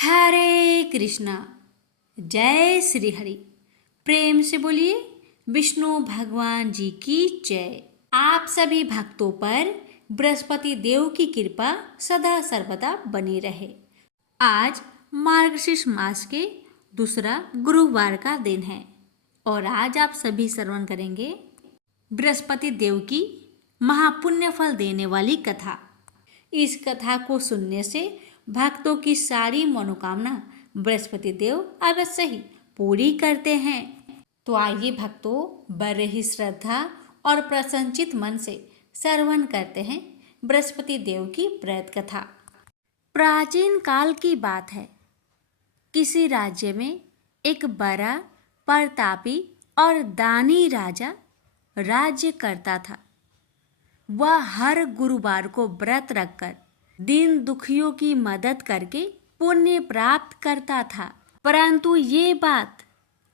हरे कृष्णा। जय श्री हरि। प्रेम से बोलिए विष्णु भगवान जी की जय। आप सभी भक्तों पर बृहस्पति देव की कृपा सदा सर्वदा बनी रहे। आज मार्गशीर्ष मास के दूसरा गुरुवार का दिन है और आज आप सभी श्रवण करेंगे बृहस्पति देव की महापुण्य फल देने वाली कथा। इस कथा को सुनने से भक्तों की सारी मनोकामना बृहस्पति देव अवश्य ही पूरी करते हैं। तो आइए भक्तों, बड़े ही श्रद्धा और प्रसन्नचित मन से श्रवण करते हैं बृहस्पति देव की प्रेत कथा। प्राचीन काल की बात है। किसी राज्य में एक बड़ा प्रतापी और दानी राजा राज्य करता था। वह हर गुरुवार को व्रत रखकर दीन दुखियों की मदद करके पुण्य प्राप्त करता था। परंतु ये बात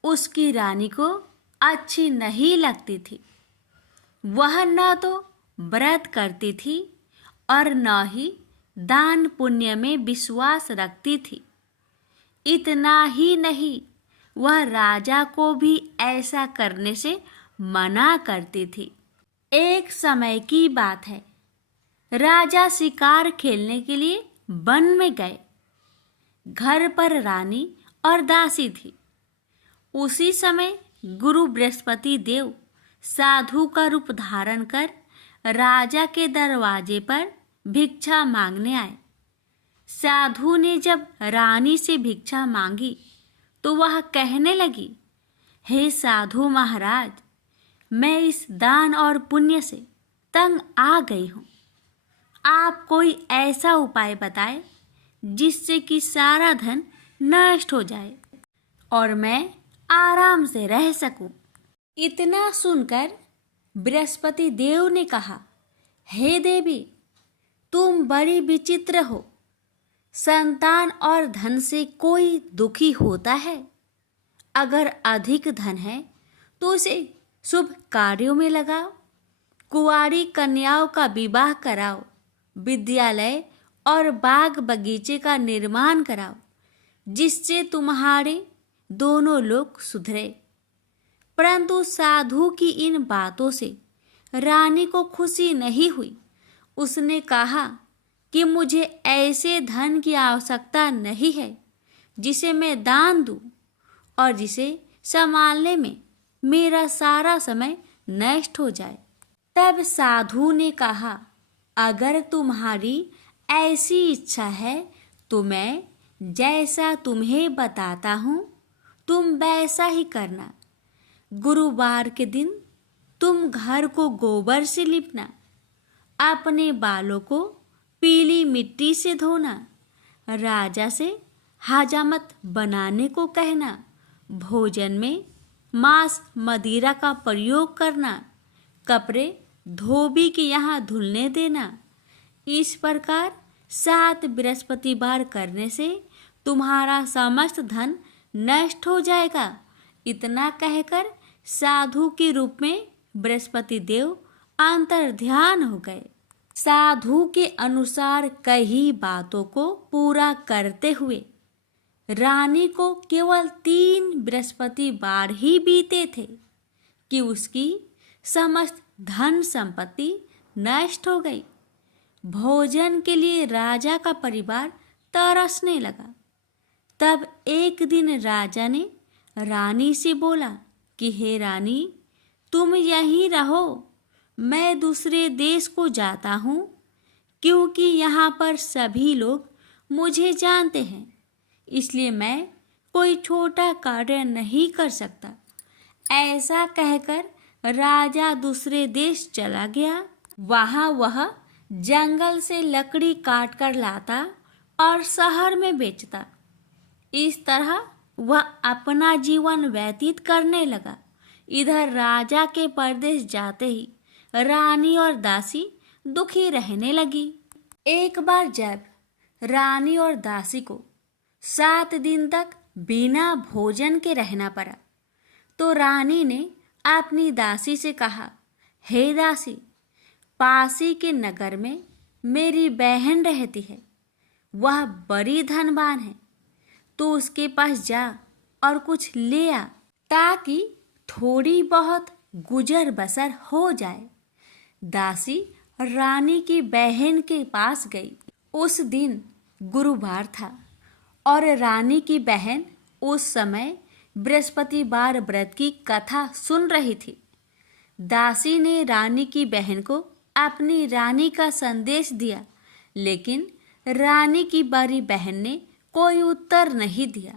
उसकी रानी को अच्छी नहीं लगती थी। वह न तो व्रत करती थी और न ही दान पुण्य में विश्वास रखती थी। इतना ही नहीं, वह राजा को भी ऐसा करने से मना करती थी। एक समय की बात है। राजा शिकार खेलने के लिए वन में गए। घर पर रानी और दासी थी। उसी समय गुरु बृहस्पति देव साधु का रूप धारण कर राजा के दरवाजे पर भिक्षा मांगने आए। साधु ने जब रानी से भिक्षा मांगी तो वह कहने लगी, हे साधु महाराज, मैं इस दान और पुण्य से तंग आ गई हूँ। आप कोई ऐसा उपाय बताएं जिससे कि सारा धन नष्ट हो जाए और मैं आराम से रह सकूं। इतना सुनकर बृहस्पति देव ने कहा, हे देवी, तुम बड़ी विचित्र हो। संतान और धन से कोई दुखी होता है। अगर अधिक धन है तो उसे शुभ कार्यों में लगाओ, कुंवारी कन्याओं का विवाह कराओ, विद्यालय और बाग बगीचे का निर्माण कराओ, जिससे तुम्हारे दोनों लोग सुधरे। परंतु साधु की इन बातों से रानी को खुशी नहीं हुई। उसने कहा कि मुझे ऐसे धन की आवश्यकता नहीं है जिसे मैं दान दूं और जिसे संभालने में मेरा सारा समय नष्ट हो जाए। तब साधु ने कहा, अगर तुम्हारी ऐसी इच्छा है तो मैं जैसा तुम्हें बताता हूँ तुम वैसा ही करना। गुरुवार के दिन तुम घर को गोबर से लिपना, अपने बालों को पीली मिट्टी से धोना, राजा से हजामत बनाने को कहना, भोजन में मांस मदिरा का प्रयोग करना, कपड़े धोबी के यहाँ धुलने देना। इस प्रकार 7 बृहस्पतिवार करने से तुम्हारा समस्त धन नष्ट हो जाएगा। इतना कहकर साधु के रूप में बृहस्पति देव अंतर्ध्यान हो गए। साधु के अनुसार कई बातों को पूरा करते हुए रानी को केवल 3 बृहस्पतिवार ही बीते थे कि उसकी समस्त धन संपत्ति नष्ट हो गई। भोजन के लिए राजा का परिवार तरसने लगा। तब एक दिन राजा ने रानी से बोला कि हे रानी, तुम यहीं रहो, मैं दूसरे देश को जाता हूँ, क्योंकि यहाँ पर सभी लोग मुझे जानते हैं, इसलिए मैं कोई छोटा कार्य नहीं कर सकता। ऐसा कहकर राजा दूसरे देश चला गया। वहाँ वह जंगल से लकड़ी काट कर लाता और शहर में बेचता। इस तरह वह अपना जीवन व्यतीत करने लगा। इधर राजा के परदेश जाते ही रानी और दासी दुखी रहने लगी। एक बार जब रानी और दासी को 7 दिन तक बिना भोजन के रहना पड़ा तो रानी ने अपनी दासी से कहा, हे दासी, पासी के नगर में मेरी बहन रहती है। वह बड़ी धनवान है। तो उसके पास जा और कुछ ले आ, ताकि थोड़ी बहुत गुजर बसर हो जाए। दासी रानी की बहन के पास गई। उस दिन गुरुवार था और रानी की बहन उस समय बृहस्पतिवार व्रत की कथा सुन रही थी। दासी ने रानी की बहन को अपनी रानी का संदेश दिया, लेकिन रानी की बड़ी बहन ने कोई उत्तर नहीं दिया।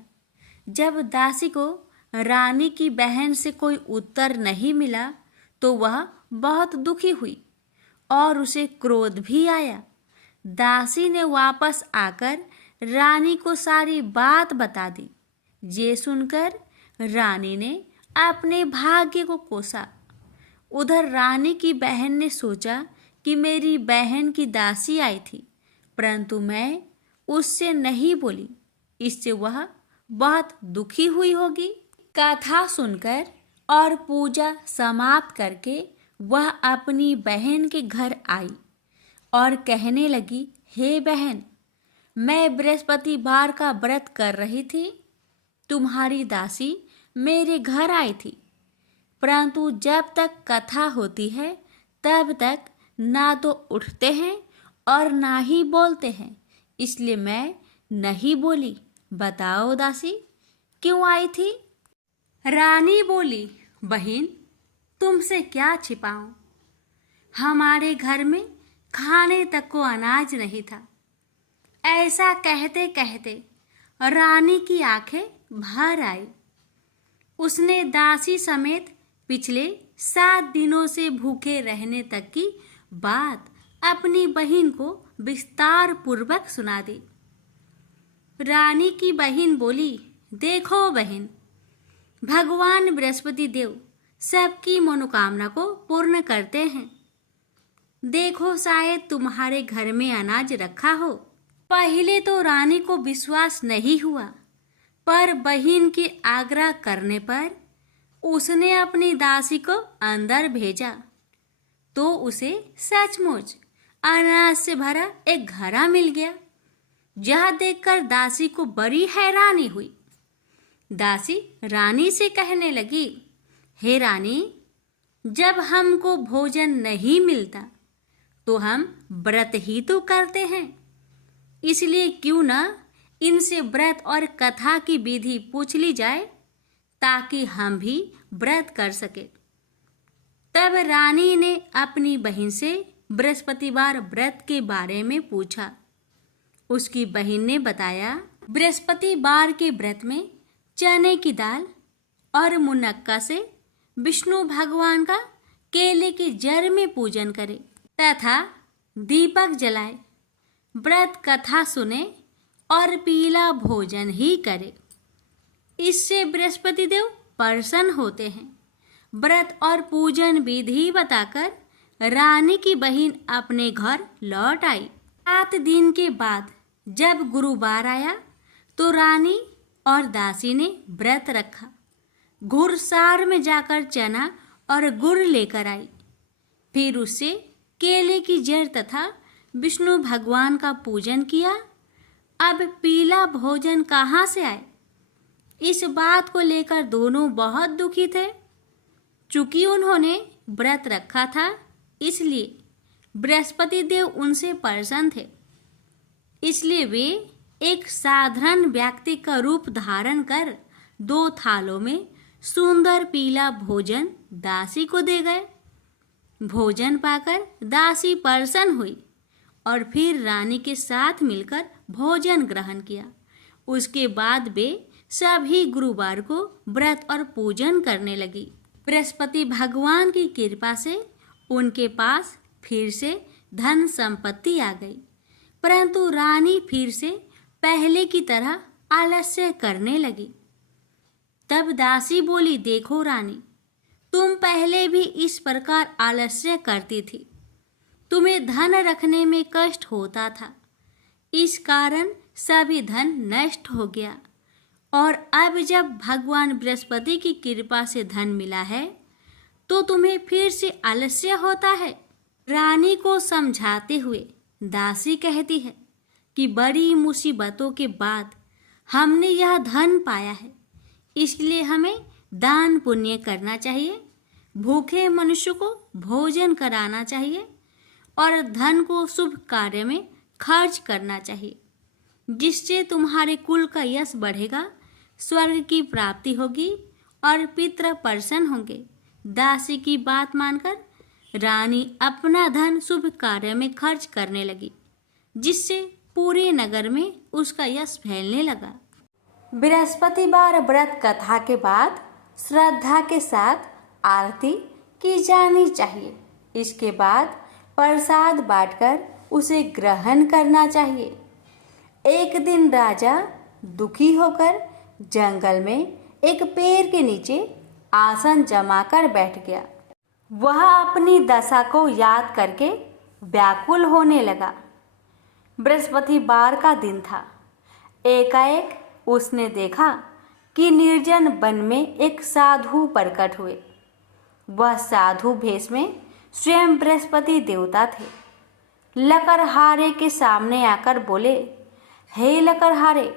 जब दासी को रानी की बहन से कोई उत्तर नहीं मिला तो वह बहुत दुखी हुई और उसे क्रोध भी आया। दासी ने वापस आकर रानी को सारी बात बता दी। ये सुनकर रानी ने अपने भाग्य को कोसा। उधर रानी की बहन ने सोचा कि मेरी बहन की दासी आई थी, परंतु मैं उससे नहीं बोली, इससे वह बहुत दुखी हुई होगी। कथा सुनकर और पूजा समाप्त करके वह अपनी बहन के घर आई और कहने लगी, हे बहन, मैं बृहस्पतिवार का व्रत कर रही थी। तुम्हारी दासी मेरे घर आई थी, परंतु जब तक कथा होती है तब तक ना तो उठते हैं और ना ही बोलते हैं, इसलिए मैं नहीं बोली। बताओ दासी, क्यों आई थी? रानी बोली, बहन, तुमसे क्या छिपाऊं? हमारे घर में खाने तक को अनाज नहीं था। ऐसा कहते कहते रानी की आंखें भर आई। उसने दासी समेत पिछले 7 दिनों से भूखे रहने तक की बात अपनी बहन को विस्तार पूर्वक सुना दी। रानी की बहन बोली, देखो बहन, भगवान बृहस्पति देव सबकी मनोकामना को पूर्ण करते हैं। देखो, शायद तुम्हारे घर में अनाज रखा हो। पहले तो रानी को विश्वास नहीं हुआ, पर बहन के आग्रह करने पर उसने अपनी दासी को अंदर भेजा तो उसे सचमुच अनाज से भरा एक घड़ा मिल गया। यह देखकर दासी को बड़ी हैरानी हुई। दासी रानी से कहने लगी, हे रानी, जब हमको भोजन नहीं मिलता तो हम व्रत ही तो करते हैं, इसलिए क्यों न इनसे व्रत और कथा की विधि पूछ ली जाए ताकि हम भी व्रत कर सके। तब रानी ने अपनी बहन से बृहस्पतिवार व्रत के बारे में पूछा। उसकी बहन ने बताया, बृहस्पतिवार के व्रत में चने की दाल और मुनक्का से विष्णु भगवान का केले के जड़ में पूजन करे तथा दीपक जलाए, व्रत कथा सुने और पीला भोजन ही करे। इससे बृहस्पति देव प्रसन्न होते हैं। व्रत और पूजन विधि बताकर रानी की बहन अपने घर लौट आई। 7 दिन के बाद जब गुरुवार आया तो रानी और दासी ने व्रत रखा। घुड़सार में जाकर चना और गुड़ लेकर आई। फिर उससे केले की जड़ तथा विष्णु भगवान का पूजन किया। अब पीला भोजन कहाँ से आए? इस बात को लेकर दोनों बहुत दुखी थे। चूंकि उन्होंने व्रत रखा था, इसलिए बृहस्पति देव उनसे प्रसन्न थे। इसलिए वे एक साधारण व्यक्ति का रूप धारण कर 2 थालों में सुंदर पीला भोजन दासी को दे गए। भोजन पाकर दासी प्रसन्न हुई और फिर रानी के साथ मिलकर भोजन ग्रहण किया। उसके बाद वे सभी गुरुवार को व्रत और पूजन करने लगी। बृहस्पति भगवान की कृपा से उनके पास फिर से धन संपत्ति आ गई, परंतु रानी फिर से पहले की तरह आलस्य करने लगी। तब दासी बोली, देखो रानी, तुम पहले भी इस प्रकार आलस्य करती थी। तुम्हें धन रखने में कष्ट होता था, इस कारण सभी धन नष्ट हो गया, और अब जब भगवान बृहस्पति की कृपा से धन मिला है तो तुम्हें फिर से आलस्य होता है। रानी को समझाते हुए दासी कहती है कि बड़ी मुसीबतों के बाद हमने यह धन पाया है, इसलिए हमें दान पुण्य करना चाहिए, भूखे मनुष्य को भोजन कराना चाहिए और धन को शुभ कार्य में खर्च करना चाहिए, जिससे तुम्हारे कुल का यश बढ़ेगा, स्वर्ग की प्राप्ति होगी और पितृ प्रसन्न होंगे। दासी की बात मानकर रानी अपना धन शुभ कार्य में खर्च करने लगी, जिससे पूरे नगर में उसका यश फैलने लगा। बृहस्पतिवार व्रत कथा के बाद श्रद्धा के साथ आरती की जानी चाहिए। इसके बाद प्रसाद बांटकर उसे ग्रहण करना चाहिए। एक दिन राजा दुखी होकर जंगल में एक पेड़ के नीचे आसन जमाकर बैठ गया। वह अपनी दशा को याद करके व्याकुल होने लगा। बृहस्पतिवार का दिन था। एकाएक उसने देखा कि निर्जन वन में एक साधु प्रकट हुए। वह साधु भेष में स्वयं बृहस्पति देवता थे। लकड़हारे के सामने आकर बोले, हे लकड़हारे,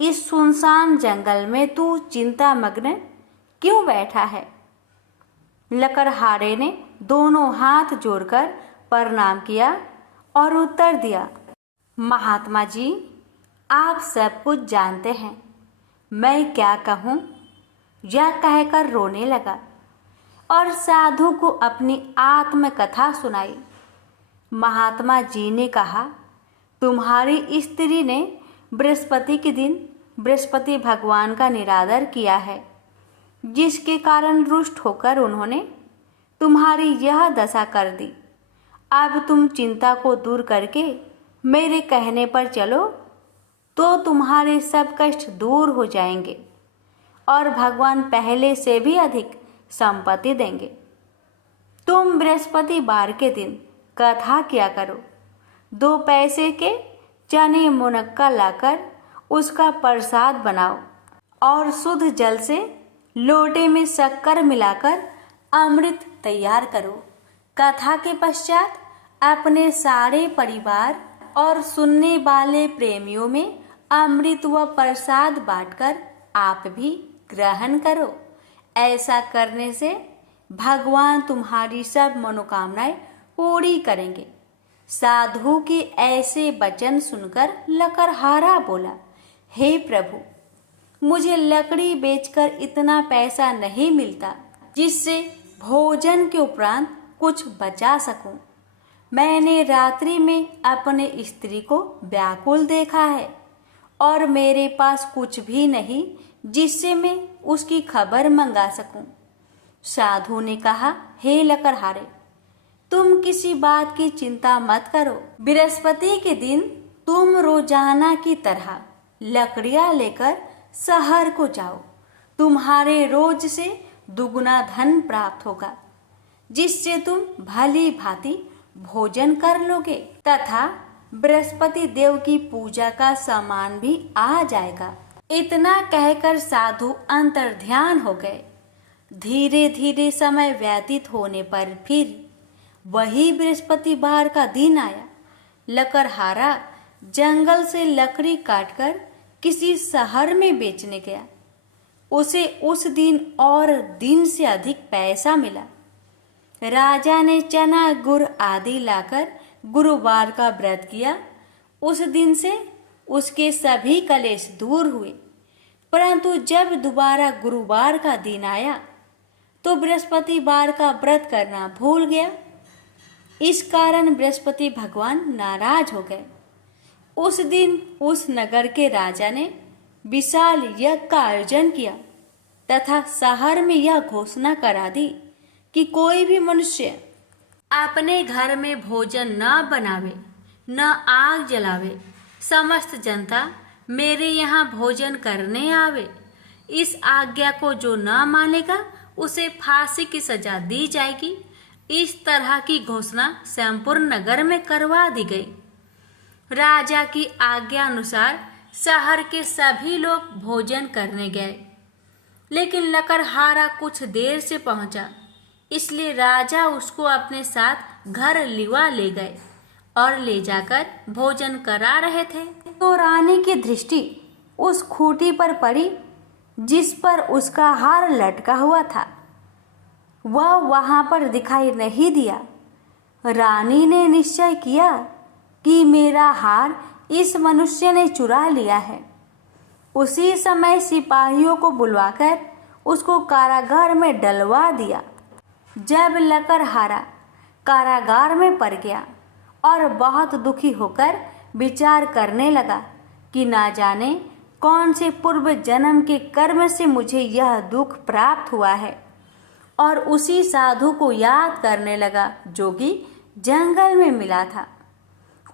इस सुनसान जंगल में तू चिंता मग्न क्यों बैठा है? लकड़हारे ने दोनों हाथ जोड़कर प्रणाम किया और उत्तर दिया, महात्मा जी, आप सब कुछ जानते हैं, मैं क्या कहूँ? यह कहकर रोने लगा और साधु को अपनी आत्मकथा सुनाई। महात्मा जी ने कहा, तुम्हारी स्त्री ने बृहस्पति के दिन बृहस्पति भगवान का निरादर किया है, जिसके कारण रुष्ट होकर उन्होंने तुम्हारी यह दशा कर दी। अब तुम चिंता को दूर करके मेरे कहने पर चलो तो तुम्हारे सब कष्ट दूर हो जाएंगे और भगवान पहले से भी अधिक संपत्ति देंगे। तुम बृहस्पतिवार के दिन कथा किया करो। 2 पैसे के चने मुनक्का लाकर उसका प्रसाद बनाओ और शुद्ध जल से लोटे में शक्कर मिलाकर अमृत तैयार करो। कथा के पश्चात अपने सारे परिवार और सुनने वाले प्रेमियों में अमृत व प्रसाद बांटकर आप भी ग्रहण करो। ऐसा करने से भगवान तुम्हारी सब मनोकामनाएं पूरी करेंगे। साधु के ऐसे वचन सुनकर लकड़हारा बोला, हे प्रभु, मुझे लकड़ी बेचकर इतना पैसा नहीं मिलता जिससे भोजन के उपरांत कुछ बचा सकूं। मैंने रात्रि में अपने स्त्री को व्याकुल देखा है और मेरे पास कुछ भी नहीं जिससे मैं उसकी खबर मंगा सकूं। साधु ने कहा, हे लकड़हारे, तुम किसी बात की चिंता मत करो। बृहस्पति के दिन तुम रोजाना की तरह लकड़ियां लेकर शहर को जाओ। तुम्हारे रोज से दुगुना धन प्राप्त होगा, जिससे तुम भली भांति भोजन कर लोगे तथा बृहस्पति देव की पूजा का सामान भी आ जाएगा। इतना कहकर साधु अंतर्ध्यान हो गए। धीरे धीरे समय व्यतीत होने पर फिर वही बृहस्पतिवार का दिन आया। लकड़हारा जंगल से लकड़ी काटकर किसी शहर में बेचने गया। उसे उस दिन और दिन से अधिक पैसा मिला। राजा ने चना गुड़ आदि लाकर गुरुवार का व्रत किया। उस दिन से उसके सभी कलेश दूर हुए। परंतु जब दोबारा गुरुवार का दिन आया तो बृहस्पतिवार का व्रत करना भूल गया। इस कारण बृहस्पति भगवान नाराज हो गए। उस दिन उस नगर के राजा ने विशाल यज्ञ का आयोजन किया तथा शहर में यह घोषणा करा दी कि कोई भी मनुष्य अपने घर में भोजन न बनावे, न आग जलावे। समस्त जनता मेरे यहाँ भोजन करने आवे। इस आज्ञा को जो न मानेगा उसे फांसी की सजा दी जाएगी। इस तरह की घोषणा संपूर्ण नगर में करवा दी गई। राजा की आज्ञा अनुसार शहर के सभी लोग भोजन करने गए, लेकिन लकड़हारा कुछ देर से पहुंचा, इसलिए राजा उसको अपने साथ घर लिवा ले गए और ले जाकर भोजन करा रहे थे तो रानी की दृष्टि उस खूंटी पर पड़ी जिस पर उसका हार लटका हुआ था। वह वहां पर दिखाई नहीं दिया। रानी ने निश्चय किया कि मेरा हार इस मनुष्य ने चुरा लिया है। उसी समय सिपाहियों को बुलवाकर उसको कारागार में डलवा दिया। जब लकड़हारा कारागार में पड़ गया और बहुत दुखी होकर विचार करने लगा कि ना जाने कौन से पूर्व जन्म के कर्म से मुझे यह दुख प्राप्त हुआ है, और उसी साधु को याद करने लगा जो कि जंगल में मिला था।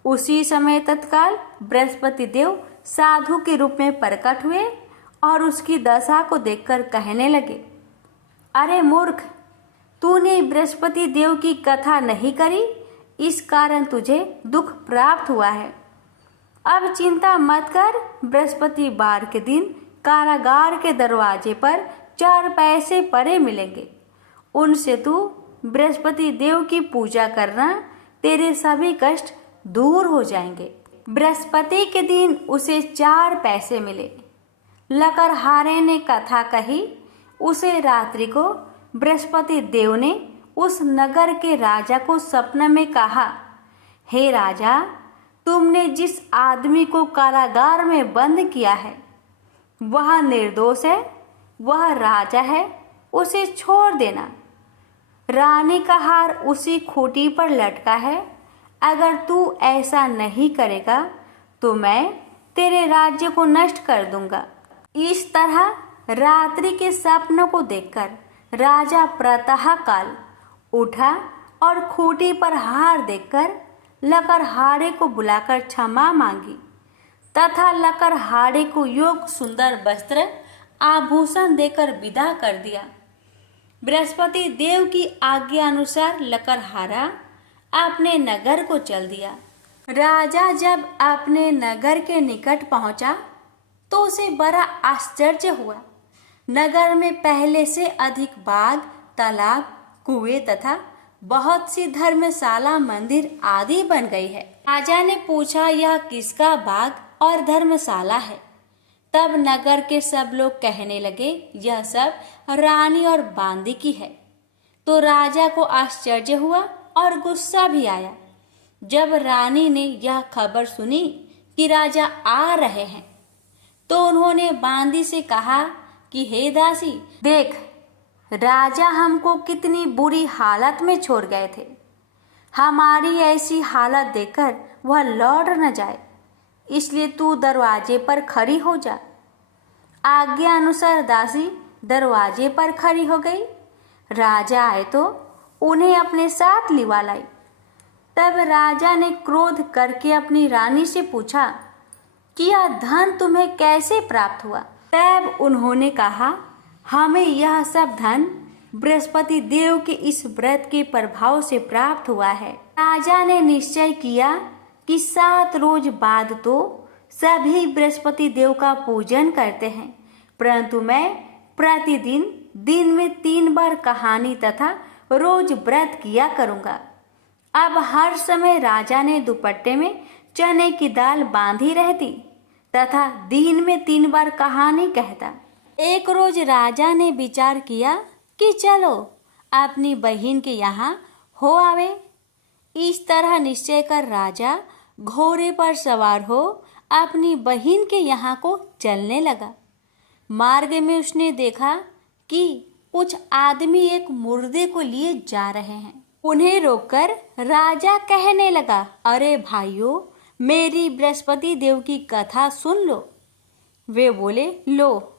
उसी समय तत्काल बृहस्पति देव साधु के रूप में प्रकट हुए और उसकी दशा को देखकर कहने लगे, अरे मूर्ख, तूने बृहस्पति देव की कथा नहीं करी, इस कारण तुझे दुख प्राप्त हुआ है। अब चिंता मत कर। बृहस्पतिवार के दिन कारागार के दरवाजे पर 4 पैसे पड़े मिलेंगे। उनसे तू बृहस्पति देव की पूजा करना, तेरे सभी कष्ट दूर हो जाएंगे। बृहस्पति के दिन उसे 4 पैसे मिले। लकड़हारे ने कथा कही। उसे रात्रि को बृहस्पति देव ने उस नगर के राजा को सपने में कहा, हे राजा, तुमने जिस आदमी को कारागार में बंद किया है वह निर्दोष है, वह राजा है, उसे छोड़ देना। रानी का हार उसी खूंटी पर लटका है। अगर तू ऐसा नहीं करेगा तो मैं तेरे राज्य को नष्ट कर दूंगा। इस तरह रात्रि के सपनों को देखकर राजा प्रातः काल उठा और खूंटी पर हार देखकर लकड़हारे को बुलाकर क्षमा मांगी तथा लकड़हारे को योग सुंदर वस्त्र आभूषण देकर विदा कर दिया। बृहस्पति देव की आज्ञा अनुसार लकड़हारा अपने नगर को चल दिया। राजा जब अपने नगर के निकट पहुंचा तो उसे बड़ा आश्चर्य हुआ। नगर में पहले से अधिक बाग, तालाब, कुएं तथा बहुत सी धर्मशाला, मंदिर आदि बन गई है। राजा ने पूछा, यह किसका बाग और धर्मशाला है? तब नगर के सब लोग कहने लगे, यह सब रानी और बांदी की है। तो राजा को आश्चर्य हुआ और गुस्सा भी आया। जब रानी ने यह खबर सुनी कि राजा आ रहे हैं तो उन्होंने बांदी से कहा कि हे दासी, देख, राजा हमको कितनी बुरी हालत में छोड़ गए थे। हमारी ऐसी हालत देखकर वह लौट न जाए, इसलिए तू दरवाजे पर खड़ी हो जा। आज्ञा अनुसार दासी दरवाजे पर खड़ी हो गई। राजा आए तो उन्हें अपने साथ लिवा लाई। तब राजा ने क्रोध करके अपनी रानी से पूछा कि यह धन तुम्हें कैसे प्राप्त हुआ? तब उन्होंने कहा, हमें यह सब धन बृहस्पति देव के इस व्रत के प्रभाव से प्राप्त हुआ है। राजा ने निश्चय किया कि 7 रोज बाद तो सभी बृहस्पति देव का पूजन करते हैं, परंतु मैं प्रतिदिन दिन में 3 बार कहानी तथा रोज व्रत किया करूंगा। अब हर समय राजा ने दुपट्टे में चने की दाल बांधी रहती तथा दिन में 3 बार कहानी कहता। एक रोज राजा ने विचार किया कि चलो अपनी बहन के यहाँ हो आवे। इस तरह निश्चय कर राजा घोड़े पर सवार हो अपनी बहन के यहाँ को चलने लगा। मार्ग में उसने देखा कि कुछ आदमी एक मुर्दे को लिए जा रहे हैं। उन्हें रोककर राजा कहने लगा, अरे भाइयों, मेरी बृहस्पति देव की कथा सुन लो। वे बोले, लो,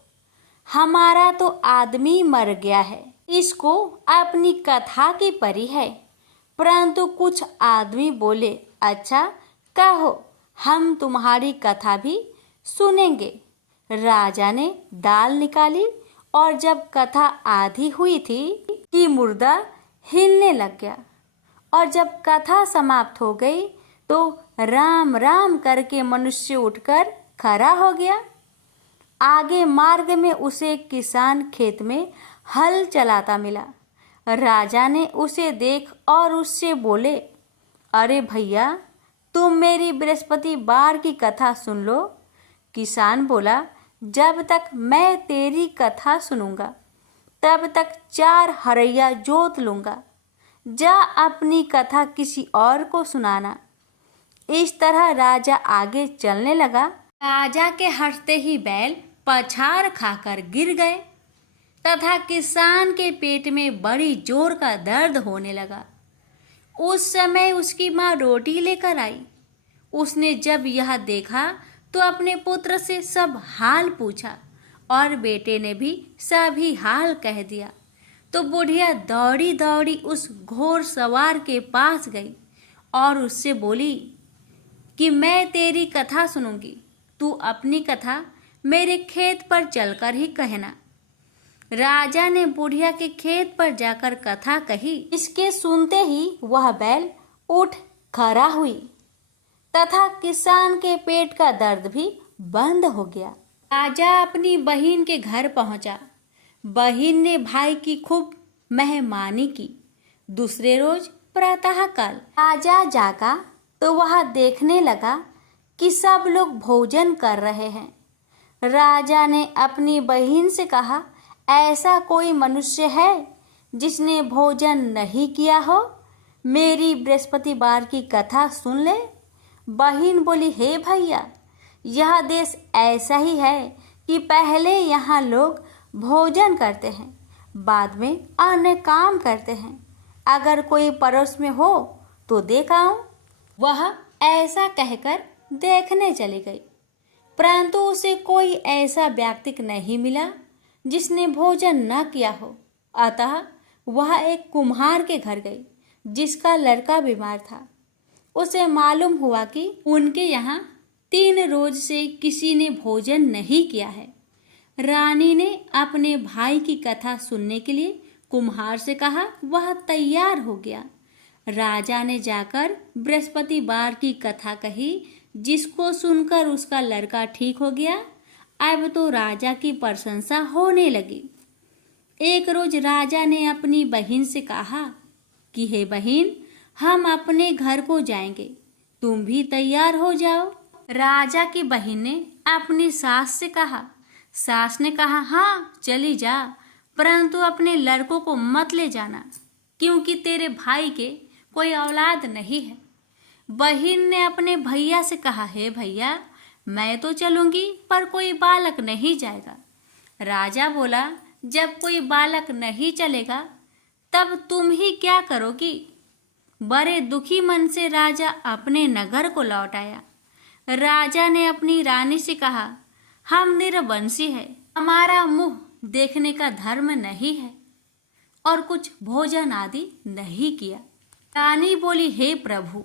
हमारा तो आदमी मर गया है, इसको अपनी कथा की परी है। परंतु कुछ आदमी बोले, अच्छा कहो, हम तुम्हारी कथा भी सुनेंगे। राजा ने दाल निकाली और जब कथा आधी हुई थी कि मुर्दा हिलने लग गया, और जब कथा समाप्त हो गई तो राम राम करके मनुष्य उठकर खड़ा हो गया। आगे मार्ग में उसे एक किसान खेत में हल चलाता मिला। राजा ने उसे देख और उससे बोले, अरे भैया, तुम मेरी बृहस्पतिवार की कथा सुन लो। किसान बोला, जब तक मैं तेरी कथा सुनूंगा तब तक 4 हरैया जोत लूंगा। जा अपनी कथा किसी और को सुनाना। इस तरह राजा आगे चलने लगा। राजा के हंसते ही बैल पछाड़ खाकर गिर गए तथा किसान के पेट में बड़ी जोर का दर्द होने लगा। उस समय उसकी माँ रोटी लेकर आई। उसने जब यह देखा तो अपने पुत्र से सब हाल पूछा और बेटे ने भी सभी हाल कह दिया। तो बुढ़िया दौड़ी दौड़ी उस घोड़ सवार के पास गई और उससे बोली कि मैं तेरी कथा सुनूंगी, तू अपनी कथा मेरे खेत पर चलकर ही कहना। राजा ने बुढ़िया के खेत पर जाकर कथा कही। इसके सुनते ही वह बैल उठ खड़ा हुई तथा किसान के पेट का दर्द भी बंद हो गया। राजा अपनी बहन के घर पहुंचा। बहन ने भाई की खूब मेहमानी की। दूसरे रोज प्रातःकाल राजा जागा तो वह देखने लगा कि सब लोग भोजन कर रहे हैं। राजा ने अपनी बहन से कहा, ऐसा कोई मनुष्य है जिसने भोजन नहीं किया हो? मेरी बृहस्पतिवार की कथा सुन ले। बहन बोली, हे भैया, यह देश ऐसा ही है कि पहले यहाँ लोग भोजन करते हैं, बाद में अन्य काम करते हैं। अगर कोई पड़ोस में हो तो देख आऊं। वह ऐसा कहकर देखने चली गई, परंतु उसे कोई ऐसा व्यक्ति नहीं मिला जिसने भोजन न किया हो। अतः वह एक कुम्हार के घर गई जिसका लड़का बीमार था। उसे मालूम हुआ कि उनके यहाँ 3 रोज से किसी ने भोजन नहीं किया है। रानी ने अपने भाई की कथा सुनने के लिए कुम्हार से कहा। वह तैयार हो गया। राजा ने जाकर बृहस्पतिवार की कथा कही, जिसको सुनकर उसका लड़का ठीक हो गया। अब तो राजा की प्रशंसा होने लगी। एक रोज राजा ने अपनी बहन से कहा कि हे बहन, हम अपने घर को जाएंगे, तुम भी तैयार हो जाओ। राजा की बहन ने अपनी सास से कहा। सास ने कहा, हाँ चली जा, परंतु अपने लड़कों को मत ले जाना, क्योंकि तेरे भाई के कोई औलाद नहीं है। बहन ने अपने भैया से कहा, हे भैया, मैं तो चलूंगी पर कोई बालक नहीं जाएगा। राजा बोला, जब कोई बालक नहीं चलेगा तब तुम ही क्या करोगी? बड़े दुखी मन से राजा अपने नगर को लौट आया। राजा ने अपनी रानी से कहा, हम निरवंशी है, हमारा मुंह देखने का धर्म नहीं है और कुछ भोजन आदि नहीं किया। रानी बोली, हे प्रभु,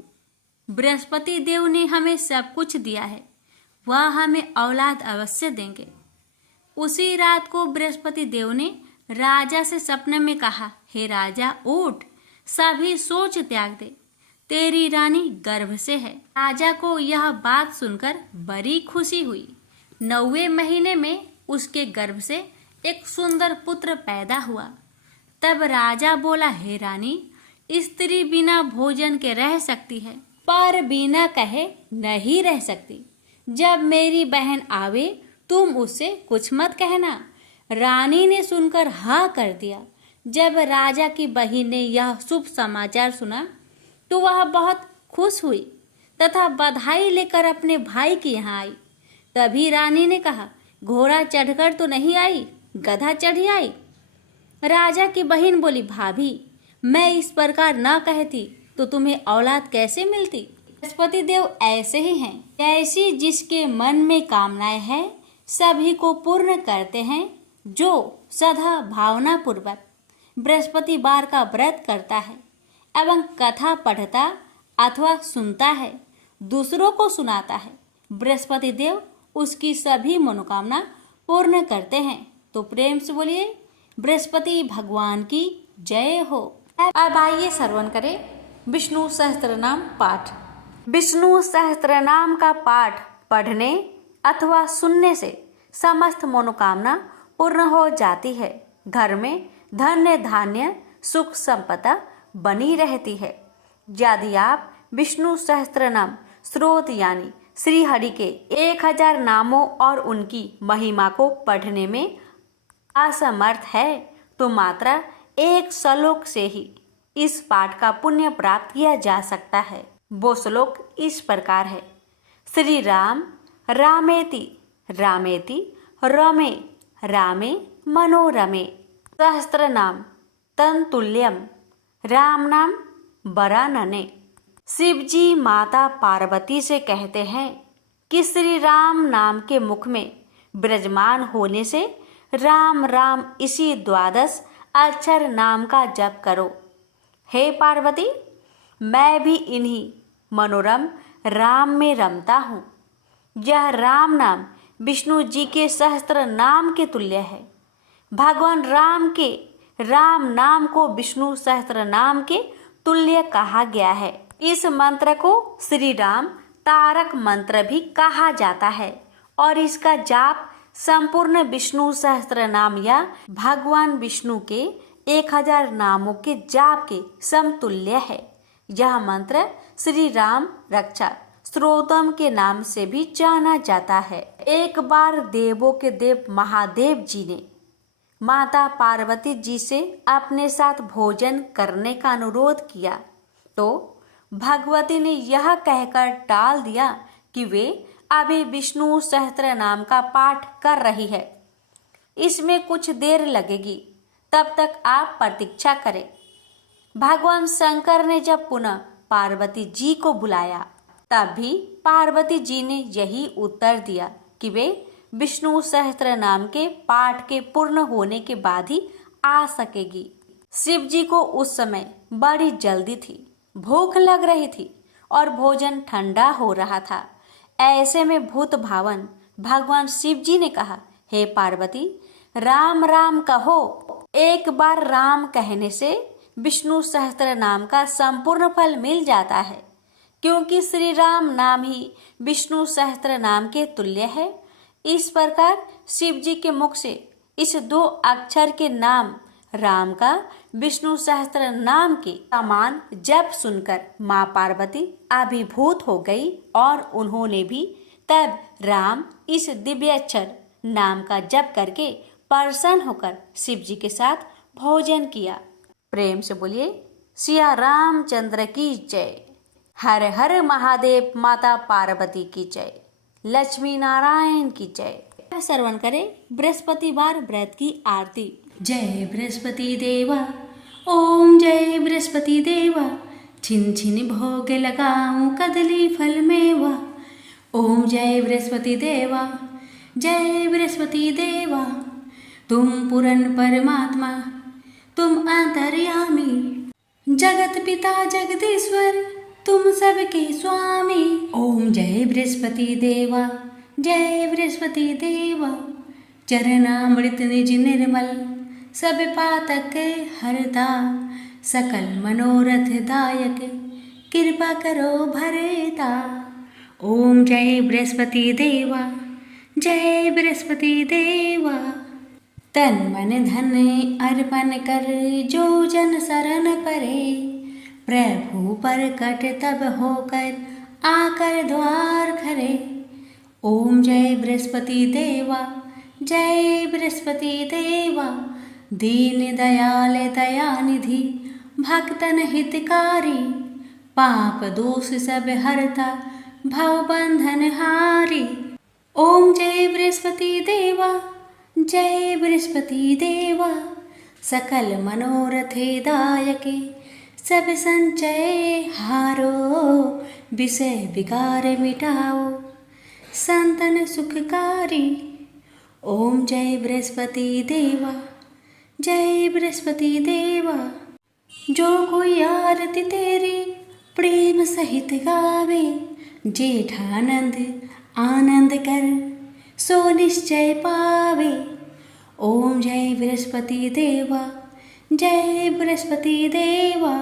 बृहस्पति देव ने हमें सब कुछ दिया है, वह हमें औलाद अवश्य देंगे। उसी रात को बृहस्पति देव ने राजा से सपने में कहा, हे राजा उठ, सभी सोच त्याग दे, तेरी रानी गर्भ से है। राजा को यह बात सुनकर बड़ी खुशी हुई। 9वें महीने में उसके गर्भ से एक सुंदर पुत्र पैदा हुआ। तब राजा बोला, हे रानी, स्त्री बिना भोजन के रह सकती है, पर बिना कहे नहीं रह सकती। जब मेरी बहन आवे तुम उससे कुछ मत कहना। रानी ने सुनकर हाँ कर दिया। जब राजा की बहन ने यह शुभ समाचार सुना तो वह बहुत खुश हुई तथा बधाई लेकर अपने भाई के यहाँ आई। तभी रानी ने कहा, घोड़ा चढ़कर तो नहीं आई, गधा चढ़ी आई। राजा की बहन बोली, भाभी, मैं इस प्रकार न कहती तो तुम्हें औलाद कैसे मिलती? बृहस्पति देव ऐसे ही हैं, जैसी जिसके मन में कामनाएं हैं सभी को पूर्ण करते हैं। जो सदा भावना पूर्वक बृहस्पतिवार का व्रत करता है एवं कथा पढ़ता अथवा सुनता है, दूसरों को सुनाता है, बृहस्पति देव उसकी सभी मनोकामना पूर्ण करते हैं। तो प्रेम से बोलिए, बृहस्पति भगवान की जय हो। अब आइए श्रवण करें विष्णु सहस्त्रनाम पाठ। विष्णु सहस्त्रनाम का पाठ पढ़ने अथवा सुनने से समस्त मनोकामना पूर्ण हो जाती है। घर में धन्य धान्य सुख संपदा बनी रहती है। यदि आप विष्णु सहस्त्रनाम स्रोत यानी श्री हरि के 1000 नामों और उनकी महिमा को पढ़ने में असमर्थ है तो मात्र एक श्लोक से ही इस पाठ का पुण्य प्राप्त किया जा सकता है। वो श्लोक इस प्रकार है। श्री राम रामेति रामेति रमे रामे मनोरमे सहस्त्र नाम तन्तुल्यम राम नाम वरानने। शिव जी माता पार्वती से कहते हैं कि श्री राम नाम के मुख में विराजमान होने से राम राम इसी 12 अक्षर नाम का जप करो। हे पार्वती, मैं भी इन्हीं मनोरम राम में रमता हूँ। यह राम नाम विष्णु जी के सहस्त्र नाम के तुल्य है। भगवान राम के राम नाम को विष्णु सहस्त्र नाम के तुल्य कहा गया है। इस मंत्र को श्री राम तारक मंत्र भी कहा जाता है और इसका जाप संपूर्ण विष्णु सहस्त्र नाम या भगवान विष्णु के 1000 नामों के जाप के समतुल्य है। यह मंत्र श्री राम रक्षा स्त्रोतम के नाम से भी जाना जाता है। एक बार देवों के देव महादेव जी ने माता पार्वती जी से अपने साथ भोजन करने का अनुरोध किया तो भगवती ने यह कहकर टाल दिया कि वे अभी विष्णु सहस्त्र नाम का पाठ कर रही है, इसमें कुछ देर लगेगी, तब तक आप प्रतीक्षा करें। भगवान शंकर ने जब पुनः पार्वती जी को बुलाया तब भी पार्वती जी ने यही उत्तर दिया कि वे विष्णु सहस्त्र नाम के पाठ के पूर्ण होने के बाद ही आ सकेगी। शिव जी को उस समय बड़ी जल्दी थी, भूख लग रही थी और भोजन ठंडा हो रहा था। ऐसे में भूत भावन भगवान शिव जी ने कहा, हे पार्वती, राम राम कहो। एक बार राम कहने से विष्णु सहस्त्र नाम का संपूर्ण फल मिल जाता है, क्योंकि श्री राम नाम ही विष्णु सहस्त्र नाम के तुल्य है। इस प्रकार शिव जी के मुख से इस 2 अक्षर के नाम राम का विष्णु सहस्त्र नाम के समान जप सुनकर माँ पार्वती अभिभूत हो गई और उन्होंने भी तब राम इस दिव्य अक्षर नाम का जप करके प्रसन्न होकर शिव जी के साथ भोजन किया। प्रेम से बोलिए सिया रामचंद्र की जय। हर हर महादेव, माता पार्वती की जय, लक्ष्मी नारायण की जय। श्रवण करें बृहस्पतिवार व्रत की आरती। जय बृहस्पति देवा, ओम जय बृहस्पति देवा, छिन छिन भोग लगाऊं कदली फल मेवा। ओम जय बृहस्पति देवा, जय बृहस्पति देवा, तुम पूर्ण परमात्मा, तुम अंतर्यामी, जगत पिता जगदीश्वर, तुम सबके स्वामी। ओम जय बृहस्पति देवा, जय बृहस्पति देवा, चरणामृत निज निर्मल, सब पातक हरता, सकल मनोरथ दायक, कृपा करो भरता। ओम जय बृहस्पति देवा, जय बृहस्पति देवा, तन मन धन अर्पण कर जो जन शरण परे, प्रभु प्रकट तब होकर आकर द्वार खरे। ओम जय बृहस्पति देवा, जय बृहस्पति देवा, दीन दयाल दयानिधि, भक्तन हितकारी, पाप दोष सब हरता, भव बंधन हारी। ओम जय बृहस्पति देवा, जय बृहस्पति देवा, सकल मनोरथे दायके, सब संचय हारो, विषय विकार मिटाओ, संतन सुखकारी। ओम जय बृहस्पति देवा, जय बृहस्पति देवा, जो कोई आरती तेरी प्रेम सहित गावे, जेठानंद आनंद कर सो निश्चय पावे। ओम जय बृहस्पति देवा, जय बृहस्पति देवा,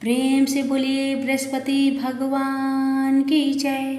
प्रेम से बोलिए बृहस्पति भगवान की जय।